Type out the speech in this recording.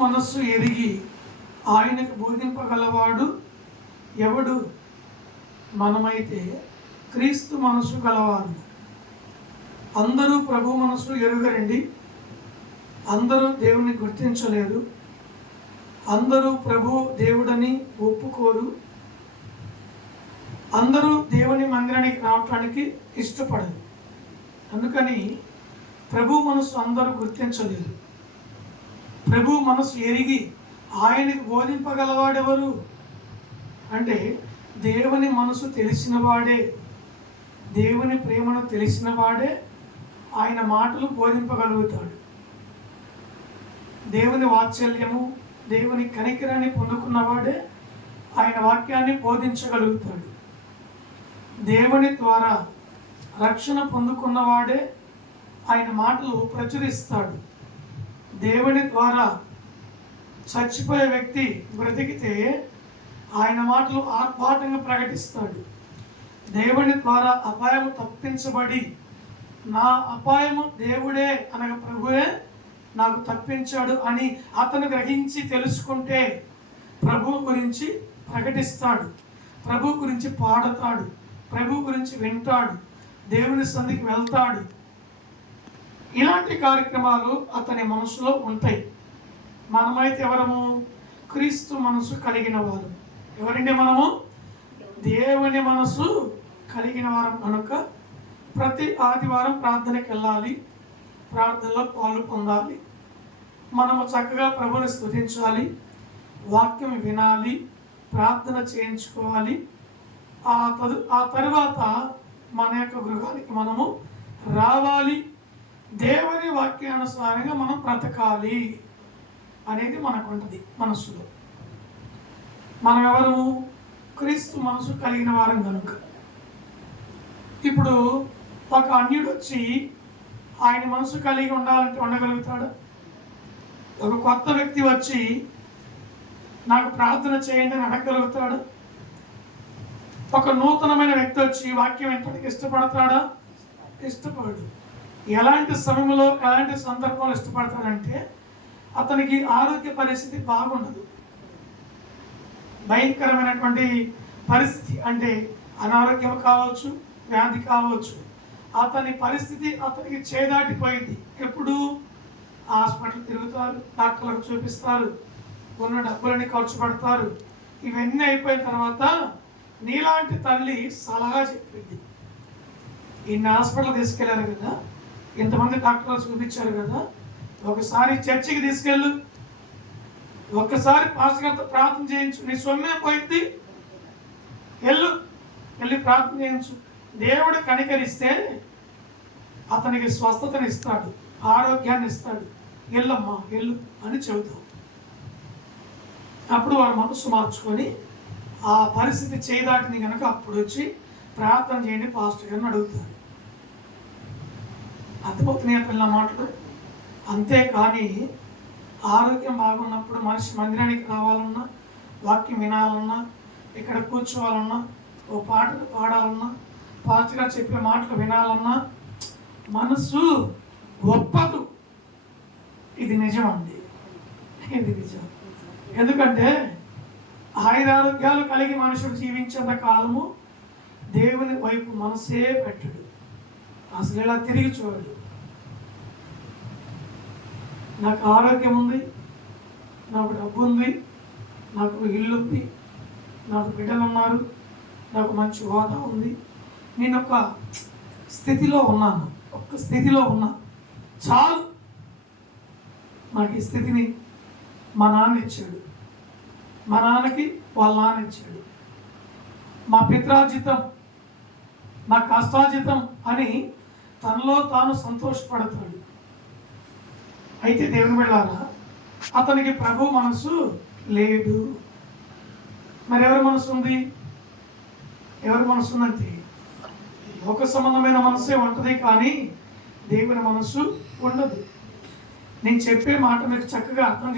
మనస్సు ఎరిగి ఆయనకు బోధింపగలవాడు ఎవడు? మనమైతే క్రీస్తు మనసు గలవారు. అందరూ ప్రభు మనసు ఎరుగరండి. అందరూ దేవుని గుర్తించలేరు అందరూ ప్రభు దేవుడని ఒప్పుకోరు. అందరూ దేవుని మందిరానికి రావటానికి ఇష్టపడరు. అందుకని ప్రభు మనసు అందరూ గుర్తించలేదు. ప్రభు మనసు ఎరిగి ఆయనకు బోధింపగలవాడెవరు? అంటే దేవుని మనసు తెలిసిన వాడే దేవుని ప్రేమను తెలిసిన వాడే ఆయన మాటలు బోధింపగలుగుతాడు. దేవుని వాత్సల్యము దేవుని కనికరాన్ని పొందుకున్నవాడే ఆయన వాక్యాన్ని బోధించగలుగుతాడు. దేవుని ద్వారా రక్షణ పొందుకున్నవాడే ఆయన మాటలు ప్రచురిస్తాడు. దేవుని ద్వారా చచ్చిపోయే వ్యక్తి బ్రతికితే ఆయన మాటలు ఆర్భాటంగా ప్రకటిస్తాడు. దేవుని ద్వారా అపాయము తప్పించబడి నా అపాయము దేవుడే అనగా ప్రభువే నాకు తప్పించాడు అని అతను గ్రహించి తెలుసుకుంటే ప్రభు గురించి ప్రకటిస్తాడు. ప్రభు గురించి పాడతాడు. ప్రభు గురించి వింటాడు. దేవుని సంధికి వెళ్తాడు. ఇలాంటి కార్యక్రమాలు అతని మనసులో ఉంటాయి. మనమైతే ఎవరము? క్రీస్తు మనసు కలిగిన వారు ఎవరండి మనము? దేవుని మనసు కలిగిన వారం కనుక ప్రతి ఆదివారం ప్రార్థనకి వెళ్ళాలి. ప్రార్థనలో పాలు పొందాలి. మనము చక్కగా ప్రభుని స్థుతించాలి వాక్యం వినాలి. ప్రార్థన చేయించుకోవాలి. ఆ తదు ఆ తర్వాత మన యొక్క గృహానికి మనము రావాలి. దేవుని వాక్యానుసారంగా మనం బ్రతకాలి అనేది మనకు ఉంటుంది మనస్సులో. మనం ఎవరు క్రీస్తు మనసు కలిగిన వారం కనుక ఇప్పుడు ఒక అన్యుడు వచ్చి ఆయన మనసు కలిగి ఉండాలంటే ఉండగలుగుతాడు? ఒక కొత్త వ్యక్తి వచ్చి నాకు ప్రార్థన చేయండి అని అడగగలుగుతాడు? ఒక నూతనమైన వ్యక్తి వచ్చి వాక్యం వినడానికి ఇష్టపడతాడా? ఇష్టపడు ఎలాంటి సమయంలో ఎలాంటి సందర్భంలో ఇష్టపడతాడంటే అతనికి ఆరోగ్య పరిస్థితి బాగుండదు. భయంకరమైనటువంటి పరిస్థితి అంటే అనారోగ్యం కావచ్చు వ్యాధి కావచ్చు. అతని పరిస్థితి అతనికి చేదాటిపోయింది. ఎప్పుడు హాస్పిటల్ తిరుగుతారు డాక్టర్లకు చూపిస్తారు ఉన్న డబ్బులని ఖర్చు పెడతారు. ఇవన్నీ అయిపోయిన తర్వాత నీలాంటి తల్లి సలహా చెప్పింది. ఇన్ని హాస్పిటల్ తీసుకెళ్ళారు కదా. ఇంతమంది డాక్టర్లు చూపించారు కదా. ఒకసారి చర్చికి తీసుకెళ్ళు. ఒక్కసారి పాస్టర్ గారితో ప్రార్థన చేయించు. నీ సొమ్మే పోయింది. వెళ్ళు. వెళ్ళి ప్రార్థన చేయించు. దేవుడు కనికరిస్తే అతనికి స్వస్థతని ఇస్తాడు. ఆరోగ్యాన్ని ఇస్తాడు. వెళ్ళమ్మా వెళ్ళు అని చెబుతాం అప్పుడు వారి మనసు మార్చుకొని ఆ పరిస్థితి చేయదాటిని కనుక అప్పుడు వచ్చి ప్రార్థన చేయండి పాస్టర్ గారిని అడుగుతారు. అర్థమవుతున్నాయి పిల్ల మాటలు. అంతేకాని ఆరోగ్యం బాగున్నప్పుడు మనిషి మందిరానికి రావాలన్నా వాక్యం వినాలన్నా ఇక్కడ కూర్చోవాలన్నా ఓ పాటలు పాడాలన్నా పాచిగా చెప్పే మాటలు వినాలన్నా మనసు గొప్పదు. ఇది నిజం అండి ఇది నిజం. ఎందుకంటే ఆయురారోగ్యాలు కలిగి మనుషుడు జీవించేంత కాలము దేవుని వైపు మనసే పెట్టడు. అసలు ఇలా తిరిగి చూడడు నాకు ఆరోగ్యం ఉంది నాకు డబ్బు ఉంది నాకు ఇల్లు ఉంది నాకు బిడ్డలు ఉన్నారు నాకు మంచి హోదా ఉంది. నేను ఒక స్థితిలో ఉన్నాను ఒక్క స్థితిలో ఉన్నా. చాలు. నాకు ఈ స్థితిని మా నాన్న ఇచ్చాడు. మా నాన్నకి వాళ్ళ నాన్న ఇచ్చాడు. మా పిత్రాజితం నా కష్టాజితం అని తనలో తాను సంతోషపడతాడు. అయితే దేవుని వెళ్ళారా అతనికి ప్రభు మనసు లేదు. మరి ఎవరి మనసు ఉంది? ఎవరి మనసు ఉందంటే లోక సంబంధమైన మనసే ఉంటుంది కానీ దేవుని మనసు ఉండదు. నేను చెప్పే మాట మీరు చక్కగా అర్థం